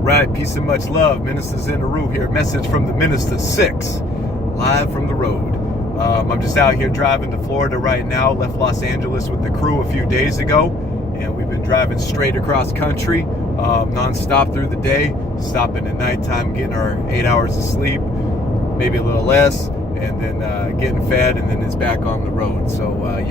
Right, peace and much love. Minister's in the room here. Message from the Minista 6, live from the road. I'm just out here driving to Florida right now. Left Los Angeles with the crew a few days ago, and we've been driving straight across country, non-stop through the day, stopping at nighttime, getting our 8 hours of sleep, maybe a little less, and then getting fed, and then it's back on the road. So,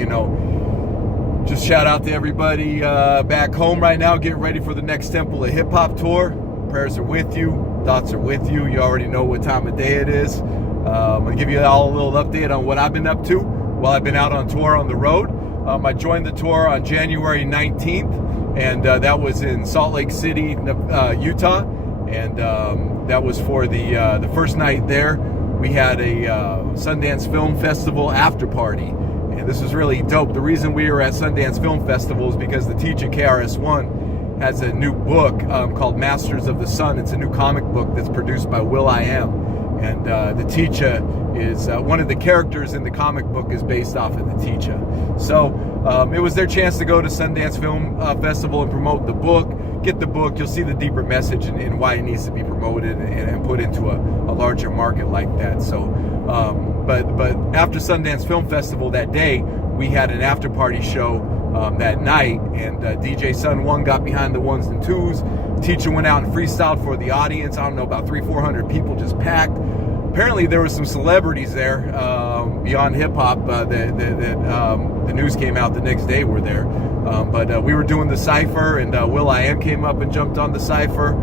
just shout out to everybody back home right now, getting ready for the next Temple of Hip Hop tour. Prayers are with you, thoughts are with you. You already know what time of day it is. I'm going to give you all a little update on what I've been up to while I've been out on tour on the road. I joined the tour on January 19th, and that was in Salt Lake City, Utah. And that was for the first night there. We had a Sundance Film Festival after party. And this was really dope. The reason we were at Sundance Film Festival is because the teacher, KRS-One, has a new book called Masters of the Sun. It's a new comic book that's produced by will.i.am. And the teacher is one of the characters in the comic book is based off of the teacher. So it was their chance to go to Sundance Film Festival and promote the book. Get the book, you'll see the deeper message and why it needs to be promoted and put into a larger market like that. So, but after Sundance Film Festival that day, we had an after party show that night, and DJ Sun One got behind the ones and twos. Teacher went out and freestyled for the audience. I don't know, about 300-400 people just packed. Apparently there were some celebrities there beyond hip hop that the news came out the next day were there. But we were doing the Cypher, and will.i.am came up and jumped on the Cypher.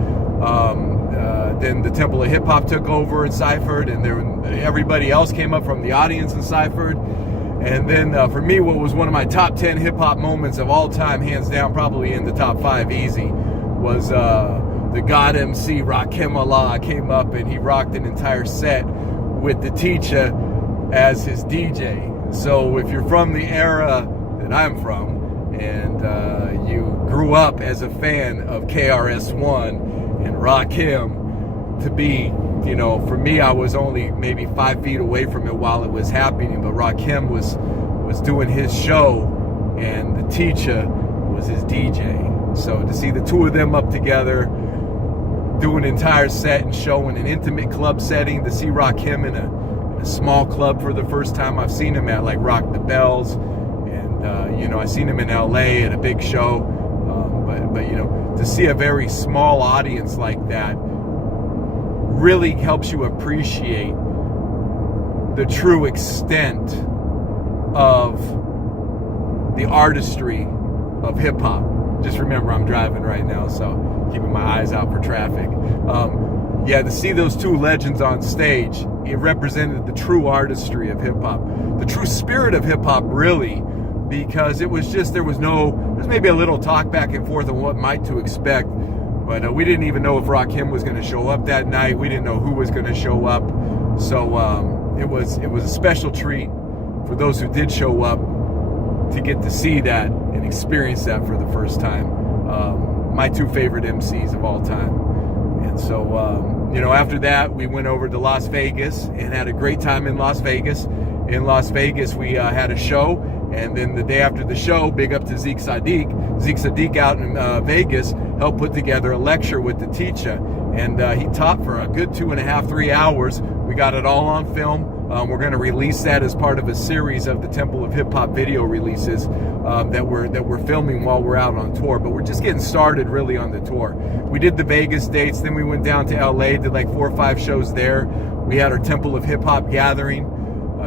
Then the Temple of Hip Hop took over and ciphered, and everybody else came up from the audience and ciphered. And then for me, what was one of my top 10 hip hop moments of all time, hands down, probably in the top 5 easy, was the God MC Rakim Allah came up and he rocked an entire set with the teacher as his DJ. So if you're from the era that I'm from, and you grew up as a fan of KRS-One and Rakim, to be, for me, I was only maybe 5 feet away from it while it was happening, but Rakim was doing his show and the teacher was his DJ. So to see the two of them up together, do an entire set and show in an intimate club setting, to see Rakim in a small club for the first time. I've seen him at like Rock the Bells, and I seen him in LA at a big show, but to see a very small audience like that really helps you appreciate the true extent of the artistry of hip hop. Just remember, I'm driving right now, so keeping my eyes out for traffic. To see those two legends on stage, it represented the true artistry of hip hop, the true spirit of hip hop, really, because it was just, there's maybe a little talk back and forth on what might to expect, but we didn't even know if Rakim was going to show up that night. We didn't know who was going to show up. So it was a special treat for those who did show up to get to see that and experience that for the first time. My two favorite MCs of all time. And so, after that, we went over to Las Vegas and had a great time in Las Vegas. In Las Vegas, we had a show, and then the day after the show, big up to Zeke Sadiq out in Vegas, helped put together a lecture with the teacher, and he taught for a good 2.5-3 hours. We got it all on film. We're going to release that as part of a series of the Temple of Hip Hop video releases that we're filming while we're out on tour. But we're just getting started really on the tour. We did the Vegas dates, then we went down to LA, did like 4 or 5 shows there. We had our Temple of Hip Hop gathering.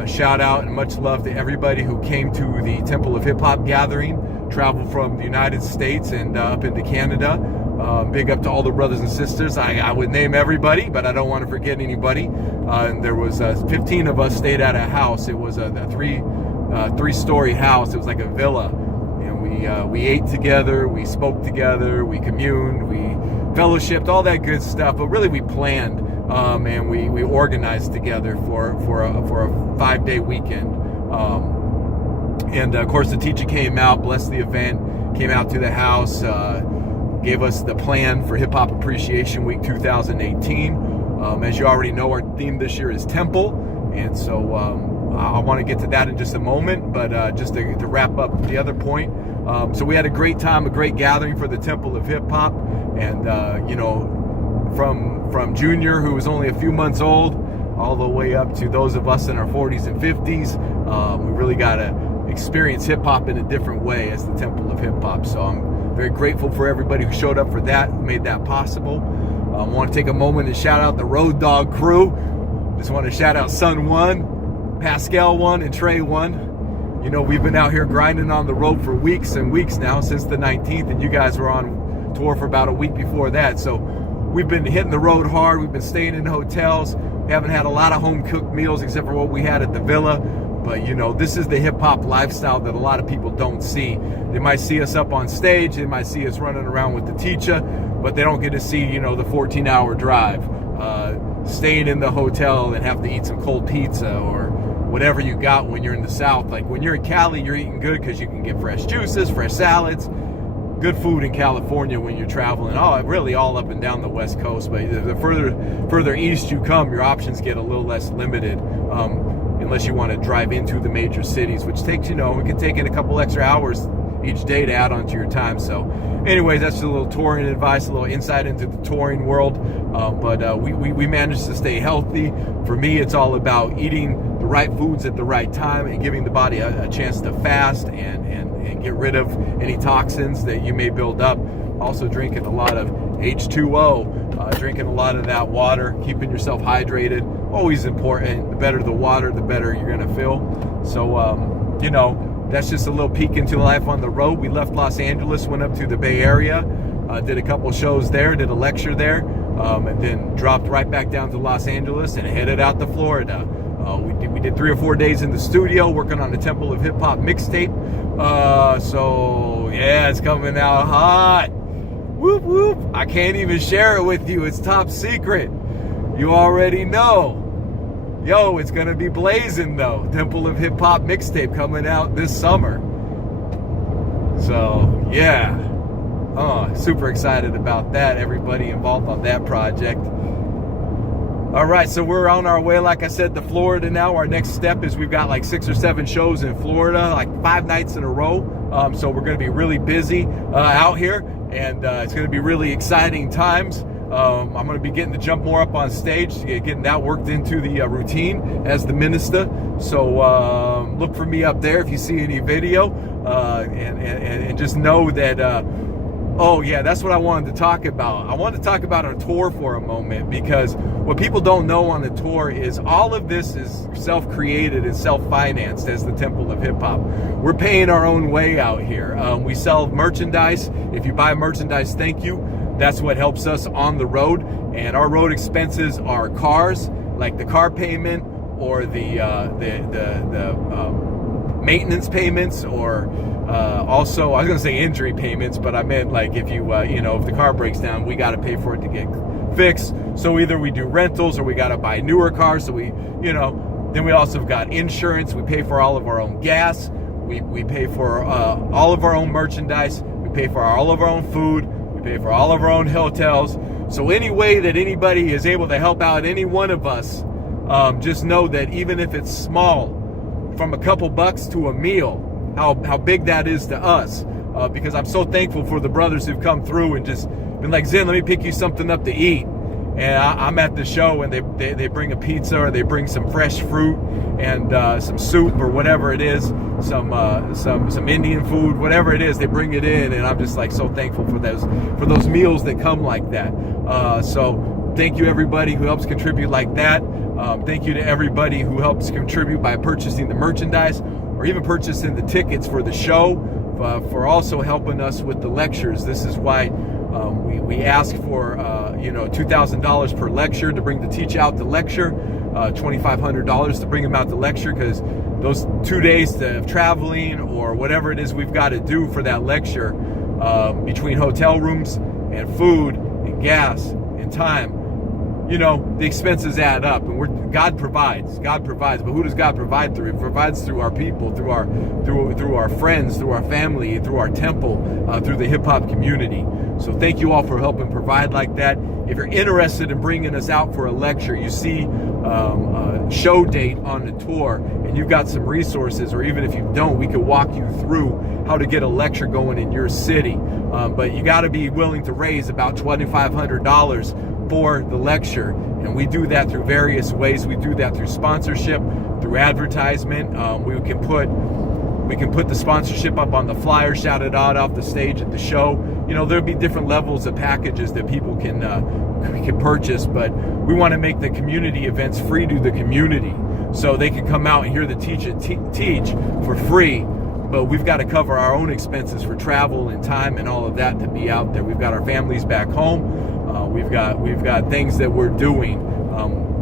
Shout out and much love to everybody who came to the Temple of Hip Hop gathering, traveled from the United States and up into Canada. Big up to all the brothers and sisters. I would name everybody, but I don't want to forget anybody. And there was 15 of us stayed at a house. It was a three-story house. It was like a villa, and we ate together, we spoke together, we communed, we fellowshipped, all that good stuff. But really, we planned and we organized together for a 5-day weekend. And of course, the teacher came out, blessed the event, came out to the house. Gave us the plan for Hip Hop Appreciation Week 2018. As you already know, our theme this year is Temple, and so I want to get to that in just a moment, but just to wrap up the other point. So we had a great time, a great gathering for the Temple of Hip Hop, and from Junior, who was only a few months old, all the way up to those of us in our 40s and 50s. We really got to experience hip-hop in a different way as the Temple of Hip-Hop. So I'm very grateful for everybody who showed up for that, who made that possible. I want to take a moment and shout out the Road Dog crew. Just want to shout out Son 1, Pascal 1, and Trey 1. You know, we've been out here grinding on the road for weeks and weeks now, since the 19th, and you guys were on tour for about a week before that. So we've been hitting the road hard. We've been staying in hotels. We haven't had a lot of home-cooked meals except for what we had at the villa. But, you know, this is the hip-hop lifestyle that a lot of people don't see. They might see us up on stage. They might see us running around with the teacher, but they don't get to see, you know, the 14-hour drive, staying in the hotel and have to eat some cold pizza or whatever you got when you're in the South. Like when you're in Cali, you're eating good because you can get fresh juices, fresh salads, good food in California when you're traveling. Oh, really all up and down the West Coast. But the further east you come, your options get a little less limited. Unless you want to drive into the major cities, which takes, you know, it can take in a couple extra hours each day to add onto your time. So anyways, that's just a little touring advice, a little insight into the touring world. But we managed to stay healthy. For me, it's all about eating the right foods at the right time and giving the body a chance to fast and get rid of any toxins that you may build up. Also drinking a lot of H2O, drinking a lot of that water, keeping yourself hydrated, always important. The better the water, the better you're gonna feel. So, you know, that's just a little peek into life on the road. We left Los Angeles, went up to the Bay Area, did a couple shows there, did a lecture there, and then dropped right back down to Los Angeles and headed out to Florida. We did 3 or 4 days in the studio working on the Temple of Hip Hop mixtape. So yeah, it's coming out hot. Whoop whoop. I can't even share it with you. It's top secret. You already know. Yo, it's gonna be blazing though. Temple of Hip Hop mixtape coming out this summer. So yeah. Super excited about that. Everybody involved on that project. All right, so we're on our way, like I said, to Florida now. Our next step is we've got like 6 or 7 shows in Florida, like 5 nights in a row. So we're going to be really busy out here, and it's going to be really exciting times. I'm going to be getting to jump more up on stage, getting that worked into the routine as the Minista. So look for me up there if you see any video, and just know that. Oh yeah, that's what I wanted to talk about. I wanted to talk about our tour for a moment, because what people don't know on the tour is all of this is self-created and self-financed as the Temple of Hip Hop. We're paying our own way out here. We sell merchandise. If you buy merchandise, thank you. That's what helps us on the road. And our road expenses are cars, like the car payment or the maintenance payments, or also, I was gonna say injury payments, but I meant like if you, you know, if the car breaks down, we got to pay for it to get fixed. So either we do rentals or we got to buy newer cars. So we, you know, then we also have got insurance. We pay for all of our own gas. We pay for all of our own merchandise. We pay for all of our own food. We pay for all of our own hotels. So any way that anybody is able to help out any one of us, just know that even if it's small, from a couple bucks to a meal, how big that is to us, because I'm so thankful for the brothers who've come through and just been like, Zen, let me pick you something up to eat. And I'm at the show and they bring a pizza, or they bring some fresh fruit and some soup or whatever it is, some Indian food, whatever it is, they bring it in, and I'm just like so thankful for those meals that come like that. So thank you everybody who helps contribute like that. Thank you to everybody who helps contribute by purchasing the merchandise, or even purchasing the tickets for the show, for also helping us with the lectures. This is why we ask for $2,000 per lecture to bring the teacher out to lecture, $2,500 to bring him out to lecture, because those 2 days of traveling or whatever it is we've got to do for that lecture, between hotel rooms and food and gas and time, you know, the expenses add up, and God provides. But who does God provide through? He provides through our people, through our friends, through our family, through our temple, through the hip hop community. So thank you all for helping provide like that. If you're interested in bringing us out for a lecture, you see a show date on the tour, and you've got some resources, or even if you don't, we could walk you through how to get a lecture going in your city. But you got to be willing to raise about $2,500 before the lecture. And we do that through various ways. We do that through sponsorship, through advertisement. We can put the sponsorship up on the flyer, shout it out off the stage at the show. You know, there'll be different levels of packages that people can purchase, but we want to make the community events free to the community, so they can come out and hear the teach for free. But we've got to cover our own expenses for travel and time and all of that to be out there. We've got our families back home. We've got things that we're doing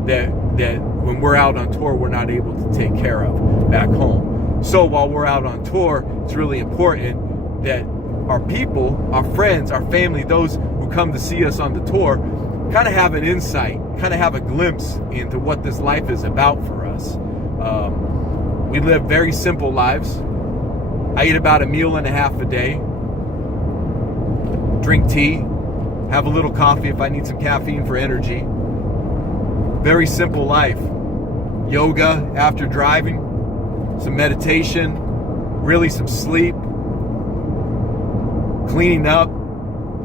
that when we're out on tour we're not able to take care of back home. So while we're out on tour, it's really important that our people, our friends, our family, those who come to see us on the tour, kind of have an insight, kind of have a glimpse into what this life is about for us. We live very simple lives. I eat about 1.5 meals a day, drink tea, have a little coffee if I need some caffeine for energy. Very simple life. Yoga after driving, some meditation, really some sleep, cleaning up,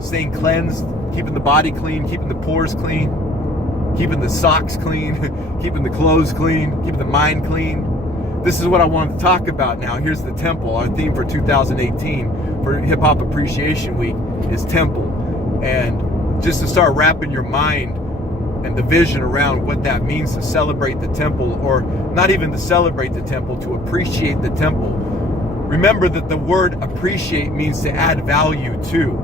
staying cleansed, keeping the body clean, keeping the pores clean, keeping the socks clean, keeping the clothes clean, keeping the mind clean. This is what I wanted to talk about now. Here's the temple. Our theme for 2018 for Hip Hop Appreciation Week is temple. And just to start wrapping your mind and the vision around what that means to celebrate the temple, or not even to celebrate the temple, to appreciate the temple. Remember that the word appreciate means to add value to.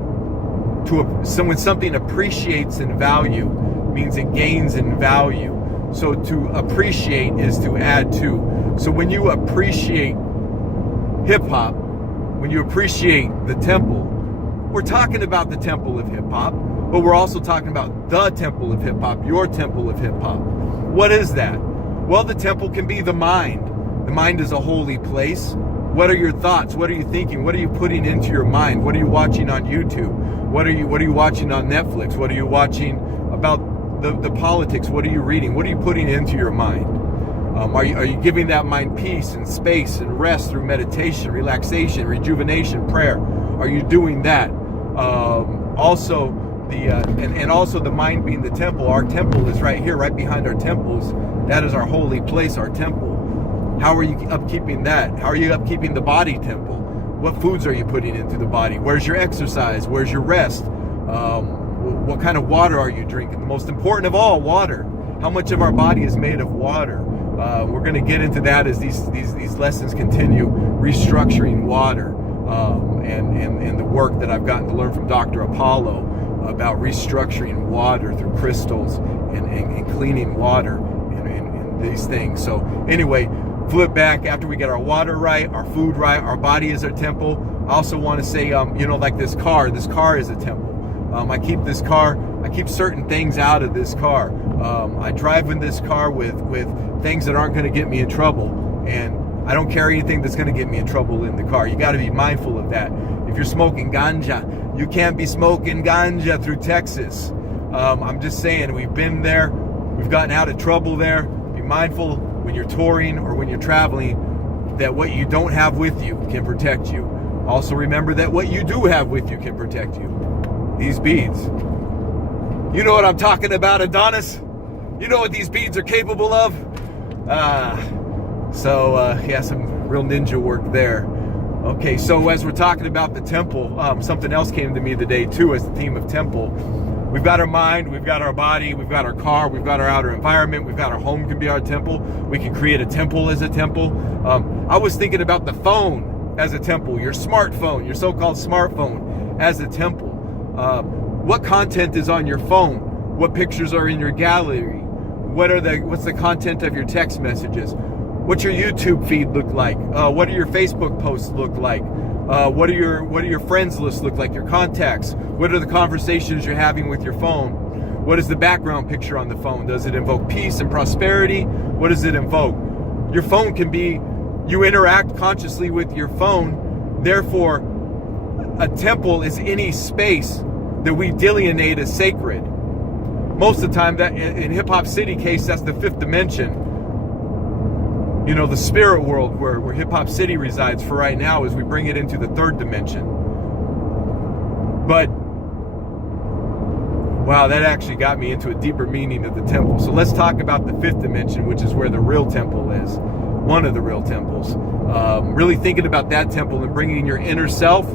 So when something appreciates in value, means it gains in value. So to appreciate is to add to. So when you appreciate hip hop, when you appreciate the temple, we're talking about the temple of hip hop, but we're also talking about the temple of hip hop, your temple of hip hop. What is that? Well, the temple can be the mind. The mind is a holy place. What are your thoughts? What are you thinking? What are you putting into your mind? What are you watching on YouTube? What are you watching on Netflix? What are you watching about the politics? What are you reading? What are you putting into your mind? Are you giving that mind peace and space and rest through meditation, relaxation, rejuvenation, prayer? Are you doing that? Also the mind being the temple. Our temple is right here, right behind our temples. That is our holy place, our temple. How are you upkeeping that? How are you upkeeping the body temple? What foods are you putting into the body? Where's your exercise? Where's your rest? What kind of water are you drinking? The most important of all, water. How much of our body is made of water? We're going to get into that as these lessons continue, restructuring water, and the work that I've gotten to learn from Dr. Apollo about restructuring water through crystals and cleaning water and these things. So anyway, flip back after we get our water right, our food right, our body is our temple. I also want to say, like this car is a temple. I keep certain things out of this car. I drive in this car with things that aren't going to get me in trouble, and I don't carry anything that's going to get me in trouble in the car. You got to be mindful of that. If you're smoking ganja, you can't be smoking ganja through Texas. I'm just saying, we've been there, we've gotten out of trouble there. Be mindful when you're touring or when you're traveling that what you don't have with you can protect you. Also remember that what you do have with you can protect you. These beads. You know what I'm talking about, Adonis? You know what these beads are capable of? Some real ninja work there. Okay, so as we're talking about the temple, something else came to me today too as the theme of temple. We've got our mind, we've got our body, we've got our car, we've got our outer environment, we've got our home can be our temple. We can create a temple as a temple. I was thinking about the phone as a temple, your smartphone, your so-called smartphone as a temple. What content is on your phone? What pictures are in your gallery? What's the content of your text messages? What's your YouTube feed look like? What do your Facebook posts look like? What do your friends list look like? Your contacts? What are the conversations you're having with your phone? What is the background picture on the phone? Does it invoke peace and prosperity? What does it invoke? Your phone can be, you interact consciously with your phone. Therefore, a temple is any space that we delineate as sacred. Most of the time, that in Hip Hop City case, that's the fifth dimension. You know, the spirit world where Hip Hop City resides for right now, as we bring it into the third dimension. But Wow, that actually got me into a deeper meaning of the temple. So let's talk about the fifth dimension, which is where the real temple is. One of the real temples. Really thinking about that temple and bringing your inner self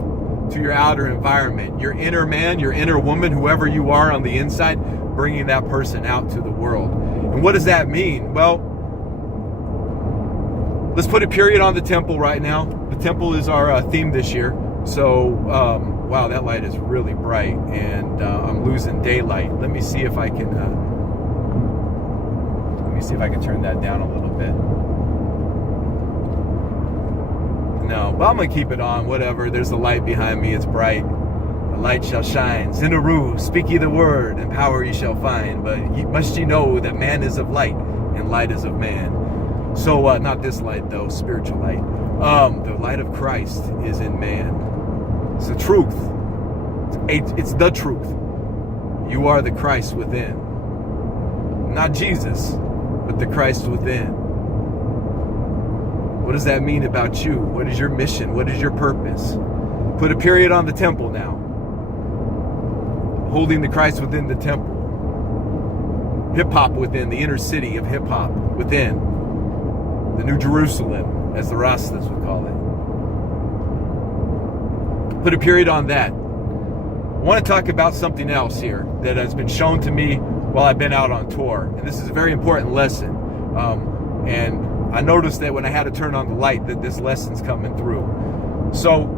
to your outer environment. Your inner man, your inner woman, whoever you are on the inside, bringing that person out to the world. And what does that mean? Well, let's put a period on the temple right now. The temple is our theme this year. So, wow, that light is really bright, and I'm losing daylight. Let me see if I can. Turn that down a little bit. No, but I'm gonna keep it on. Whatever. There's a light behind me. It's bright. The light shall shine. Zinaru, speak ye the word, and power ye shall find. But must ye know that man is of light, and light is of man. So, not this light though, spiritual light. The light of Christ is in man. It's the truth. It's the truth. You are the Christ within. Not Jesus, but the Christ within. What does that mean about you? What is your mission? What is your purpose? Put a period on the temple now. Holding the Christ within the temple. Hip-hop within, the inner city of hip-hop within. The New Jerusalem, as the Rastas would call it. Put a period on that. I want to talk about something else here that has been shown to me while I've been out on tour. And this is a very important lesson. And I noticed that when I had to turn on the light that this lesson's coming through. So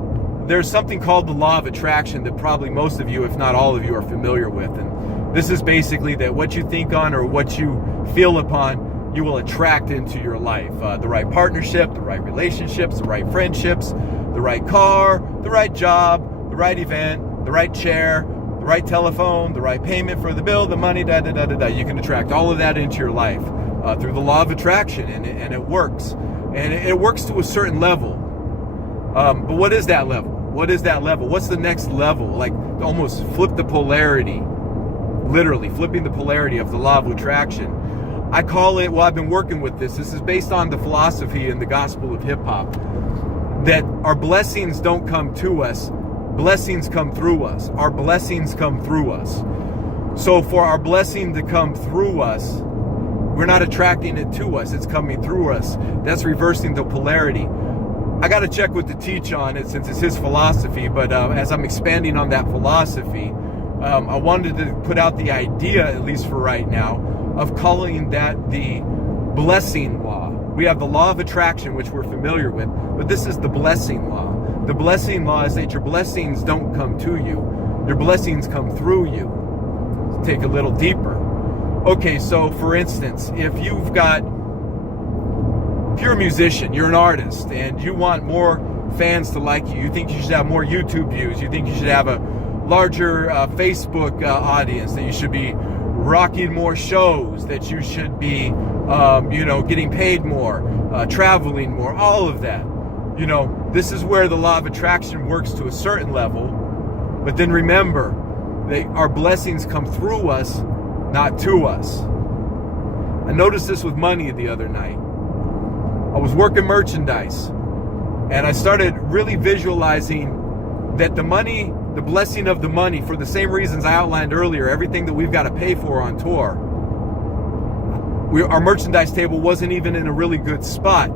there's something called the law of attraction that probably most of you, if not all of you, are familiar with. And this is basically that what you think on or what you feel upon, you will attract into your life. The right partnership, the right relationships, the right friendships, the right car, the right job, the right event, the right chair, the right telephone, the right payment for the bill, the money, da-da-da-da-da. You can attract all of that into your life through the law of attraction, and it works. And it works to a certain level. But what is that level? What is that level? What's the next level? Like almost flip the polarity, literally flipping the polarity of the law of attraction. I call it, well, I've been working with this. This is based on the philosophy and the gospel of hip hop, that our blessings don't come to us. Blessings come through us. Our blessings come through us. So for our blessing to come through us, we're not attracting it to us. It's coming through us. That's reversing the polarity. I got to check with the teach on it since it's his philosophy. But as I'm expanding on that philosophy, I wanted to put out the idea, at least for right now, of calling that the blessing law. We have the law of attraction, which we're familiar with, but this is the blessing law. The blessing law is that your blessings don't come to you. Your blessings come through you. Let's take a little deeper. Okay, so for instance, if you're a musician, you're an artist, and you want more fans to like you, you think you should have more YouTube views, you think you should have a larger Facebook audience, that you should be rocking more shows, that you should be, getting paid more, traveling more, all of that. This is where the law of attraction works to a certain level. But then remember that our blessings come through us, not to us. I noticed this with money the other night. I was working merchandise, and I started really visualizing that the money, the blessing of the money, for the same reasons I outlined earlier, everything that we've got to pay for on tour, our merchandise table wasn't even in a really good spot.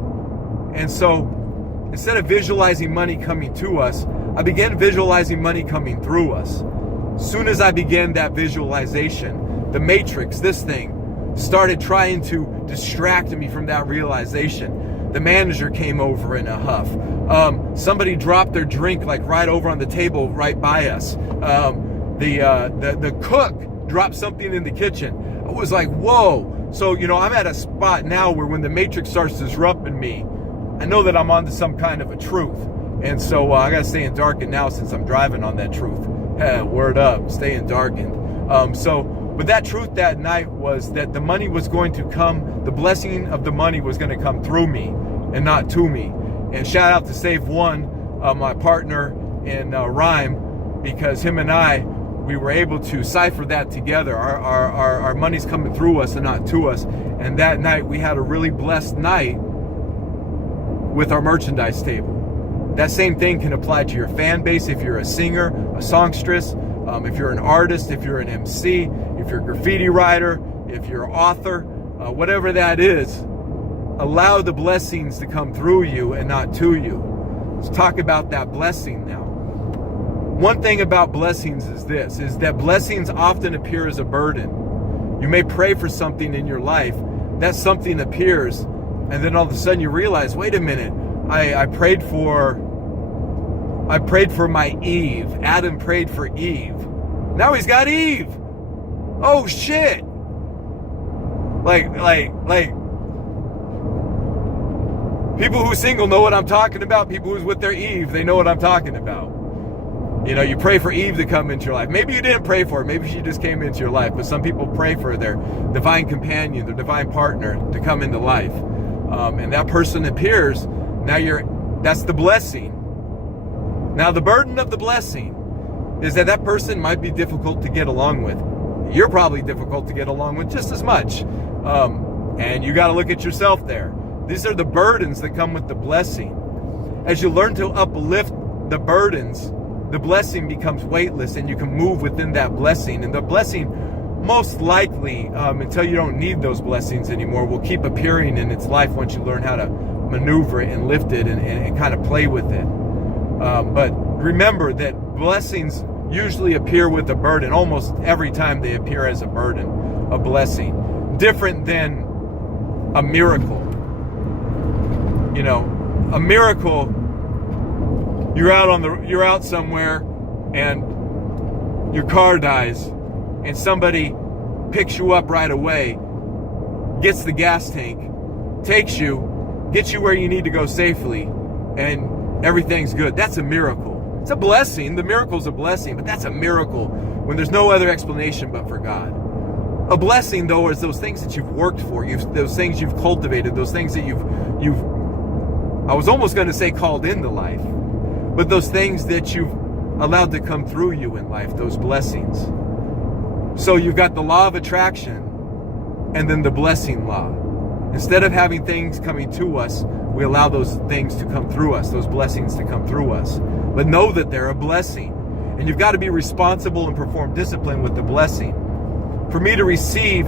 And so instead of visualizing money coming to us, I began visualizing money coming through us. As soon as I began that visualization, the matrix, this thing, started trying to distract me from that realization. The manager came over in a huff. Somebody dropped their drink like right over on the table right by us. The cook dropped something in the kitchen. I was like, whoa. So, I'm at a spot now where when the matrix starts disrupting me, I know that I'm onto some kind of a truth. And so I got to stay in darkened now since I'm driving on that truth. Word up, stay in darkened. But that truth that night was that the money was going to come, the blessing of the money was going to come through me and not to me. And shout out to Save One, my partner in rhyme, because him and we were able to cipher that together. Our money's coming through us and not to us. And that night we had a really blessed night with our merchandise table. That same thing can apply to your fan base if you're a singer, a songstress, If you're an artist, if you're an MC, if you're a graffiti writer, if you're an author, whatever that is, allow the blessings to come through you and not to you. Let's talk about that blessing now. One thing about blessings is this, is that blessings often appear as a burden. You may pray for something in your life, that something appears, and then all of a sudden you realize, wait a minute, I prayed for my Eve. Adam prayed for Eve. Now he's got Eve. Oh shit. Like people who are single know what I'm talking about. People who's with their Eve, they know what I'm talking about. You know, you pray for Eve to come into your life. Maybe you didn't pray for her. Maybe she just came into your life. But some people pray for their divine companion, their divine partner to come into life. And that person appears. Now that's the blessing. Now the burden of the blessing is that person might be difficult to get along with. You're probably difficult to get along with just as much. And you got to look at yourself there. These are the burdens that come with the blessing. As you learn to uplift the burdens, the blessing becomes weightless and you can move within that blessing. And the blessing, most likely, until you don't need those blessings anymore, will keep appearing in its life once you learn how to maneuver it and lift it and kind of play with it. But remember that blessings usually appear with a burden. Almost every time they appear as a burden, a blessing. Different than a miracle. You know, a miracle, you're out somewhere and your car dies and somebody picks you up right away, gets the gas tank, takes you, gets you where you need to go safely, and everything's good. That's a miracle. It's a blessing. The miracle's a blessing, but that's a miracle when there's no other explanation but for God. A blessing, though, is those things that you've worked for, those things you've cultivated, those things that you've I was almost going to say called into life, but those things that you've allowed to come through you in life, those blessings. So you've got the law of attraction and then the blessing law. Instead of having things coming to us, we allow those things to come through us, those blessings to come through us. But know that they're a blessing. And you've got to be responsible and perform discipline with the blessing. For me to receive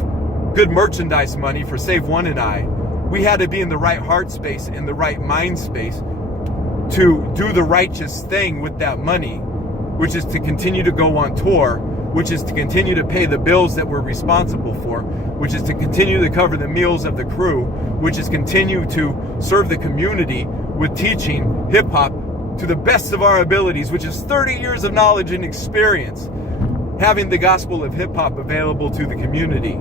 good merchandise money for Save One and I, we had to be in the right heart space, in the right mind space to do the righteous thing with that money, which is to continue to go on tour, which is to continue to pay the bills that we're responsible for, which is to continue to cover the meals of the crew, which is continue to serve the community with teaching hip-hop to the best of our abilities, which is 30 years of knowledge and experience, having the gospel of hip-hop available to the community,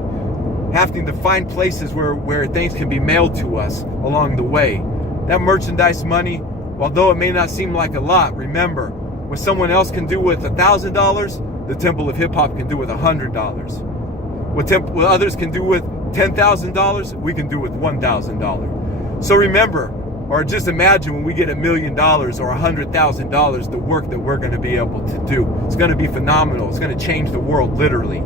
having to find places where things can be mailed to us along the way. That merchandise money, although it may not seem like a lot, remember, what someone else can do with $1,000, the Temple of Hip Hop can do with $100. What others can do with $10,000, we can do with $1,000. So remember, or just imagine when we get $1 million or $100,000, the work that we're going to be able to do. It's going to be phenomenal. It's going to change the world, literally.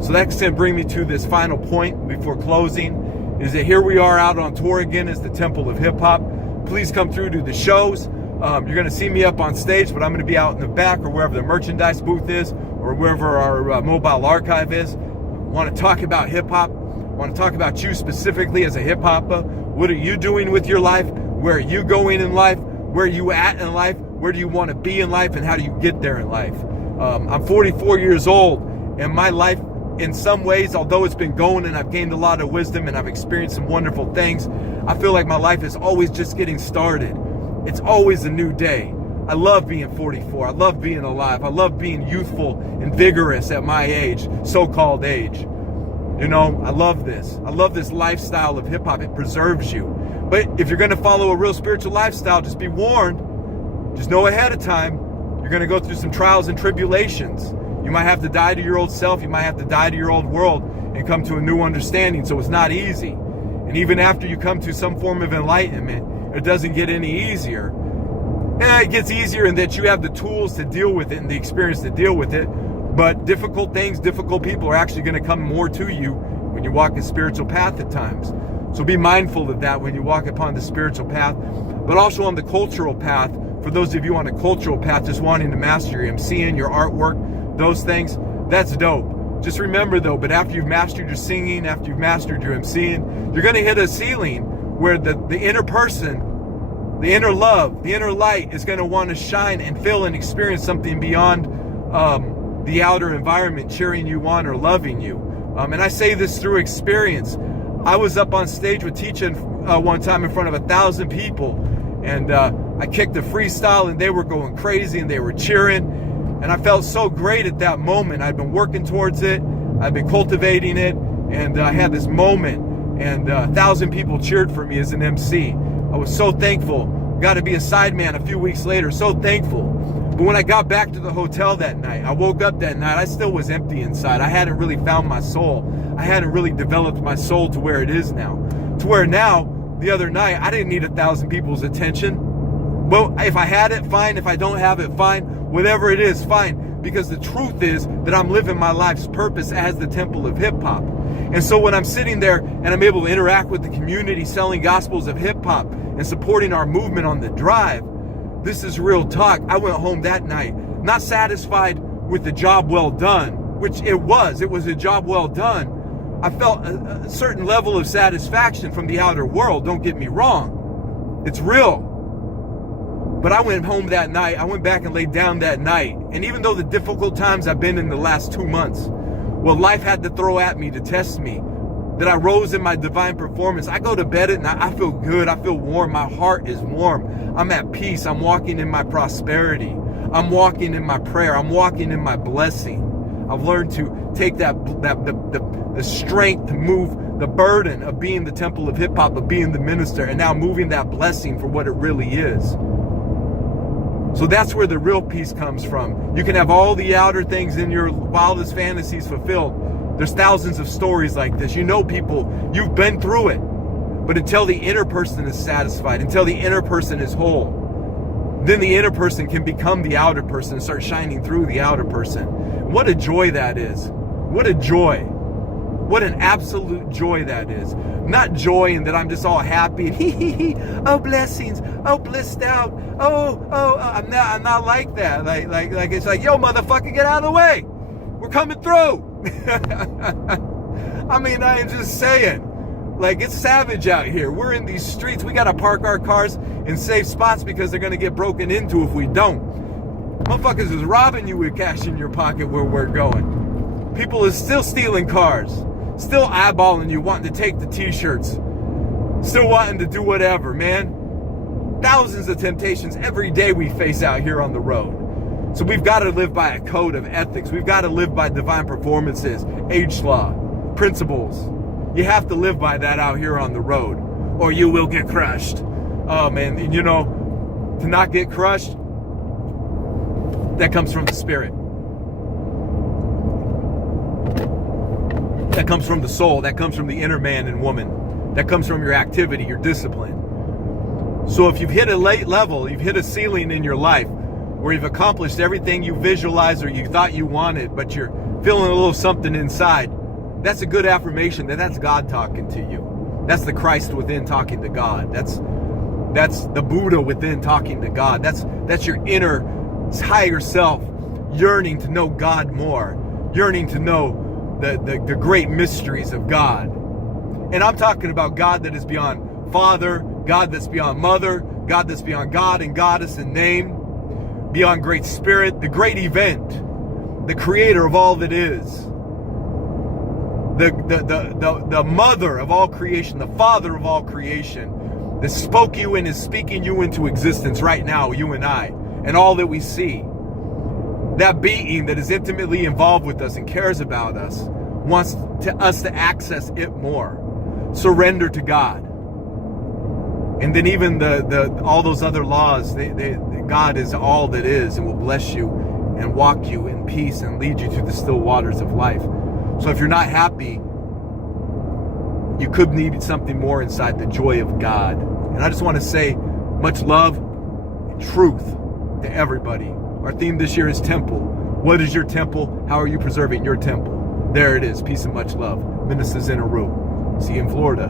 So that's going to bring me to this final point before closing, is that here we are out on tour again as the Temple of Hip Hop. Please come through to the shows. You're going to see me up on stage, but I'm going to be out in the back or wherever the merchandise booth is or wherever our mobile archive is. Want to talk about hip hop. Want to talk about you specifically as a hip hopper. What are you doing with your life? Where are you going in life? Where are you at in life? Where do you want to be in life? And how do you get there in life? I'm 44 years old, and my life, in some ways, although it's been going and I've gained a lot of wisdom and I've experienced some wonderful things, I feel like my life is always just getting started. It's always a new day. I love being 44. I love being alive. I love being youthful and vigorous at my age, so-called age. You know, I love this. I love this lifestyle of hip-hop. It preserves you. But if you're going to follow a real spiritual lifestyle, just be warned. Just know ahead of time, you're going to go through some trials and tribulations. You might have to die to your old self. You might have to die to your old world and come to a new understanding. So it's not easy. And even after you come to some form of enlightenment, it doesn't get any easier. It gets easier in that you have the tools to deal with it and the experience to deal with it. But difficult things, difficult people are actually going to come more to you when you walk a spiritual path at times. So be mindful of that when you walk upon the spiritual path, but also on the cultural path. For those of you on a cultural path just wanting to master your MCing, your artwork, those things, that's dope. Just remember though, but after you've mastered your singing, after you've mastered your MCing, you're going to hit a ceiling where the inner person, the inner love, the inner light is going to want to shine and feel and experience something beyond the outer environment cheering you on or loving you. And I say this through experience. I was up on stage with teaching one time in front of 1,000 people, and I kicked a freestyle and they were going crazy and they were cheering, and I felt so great at that moment. I'd been working towards it, I'd been cultivating it, and I had this moment, and 1,000 people cheered for me as an MC. I was so thankful. Got to be a sideman a few weeks later, so thankful. But when I got back to the hotel that night, I woke up that night, I still was empty inside. I hadn't really found my soul. I hadn't really developed my soul to where it is now. To where now, the other night, I didn't need 1,000 people's attention. Well, if I had it, fine. If I don't have it, fine. Whatever it is, fine. Because the truth is that I'm living my life's purpose as the temple of hip hop. And so when I'm sitting there and I'm able to interact with the community, selling gospels of hip hop and supporting our movement on the drive, this is real talk. I went home that night, not satisfied with the job well done, which it was a job well done. I felt a certain level of satisfaction from the outer world, don't get me wrong. It's real. But I went home that night, I went back and laid down that night. And even though the difficult times I've been in the last 2 months, well, life had to throw at me to test me, that I rose in my divine performance. I go to bed at night, I feel good, I feel warm, my heart is warm. I'm at peace, I'm walking in my prosperity. I'm walking in my prayer, I'm walking in my blessing. I've learned to take the strength to move the burden of being the temple of hip hop, of being the minister, and now moving that blessing for what it really is. So that's where the real peace comes from. You can have all the outer things in your wildest fantasies fulfilled. There's thousands of stories like this. You know people, you've been through it. But until the inner person is satisfied, until the inner person is whole, then the inner person can become the outer person and start shining through the outer person. What a joy that is. What a joy. What an absolute joy that is. Not joy in that I'm just all happy and oh blessings, oh blissed out, I'm not like that. Like it's like, yo motherfucker, get out of the way. We're coming through. I mean, I am just saying. Like, it's savage out here. We're in these streets. We got to park our cars in safe spots because they're going to get broken into if we don't. Motherfuckers is robbing you with cash in your pocket where we're going. People is still stealing cars. Still eyeballing you, wanting to take the t-shirts. Still wanting to do whatever, man. Thousands of temptations every day we face out here on the road. So we've got to live by a code of ethics. We've got to live by divine performances, age law, principles. You have to live by that out here on the road, or you will get crushed. Oh man, you know, to not get crushed, that comes from the spirit. That comes from the soul. That comes from the inner man and woman. That comes from your activity, your discipline. So if you've hit a late level, you've hit a ceiling in your life where you've accomplished everything you visualized or you thought you wanted, but you're feeling a little something inside, that's a good affirmation that that's God talking to you. That's the Christ within talking to God. That's the Buddha within talking to God. That's your inner higher self yearning to know God more, yearning to know the great mysteries of God. And I'm talking about God that is beyond Father, God that's beyond Mother, God that's beyond God and Goddess and name, beyond Great Spirit, the great event, the creator of all that is. The mother of all creation, the father of all creation, that spoke you and is speaking you into existence right now, you and I, and all that we see. That being that is intimately involved with us and cares about us, wants us to access it more. Surrender to God. And then even all those other laws, God is all that is and will bless you and walk you in peace and lead you to the still waters of life. So if you're not happy, you could need something more inside, the joy of God. And I just want to say much love and truth to everybody. Our theme this year is temple. What is your temple? How are you preserving your temple? There it is. Peace and much love. Ministers in a room. See you in Florida.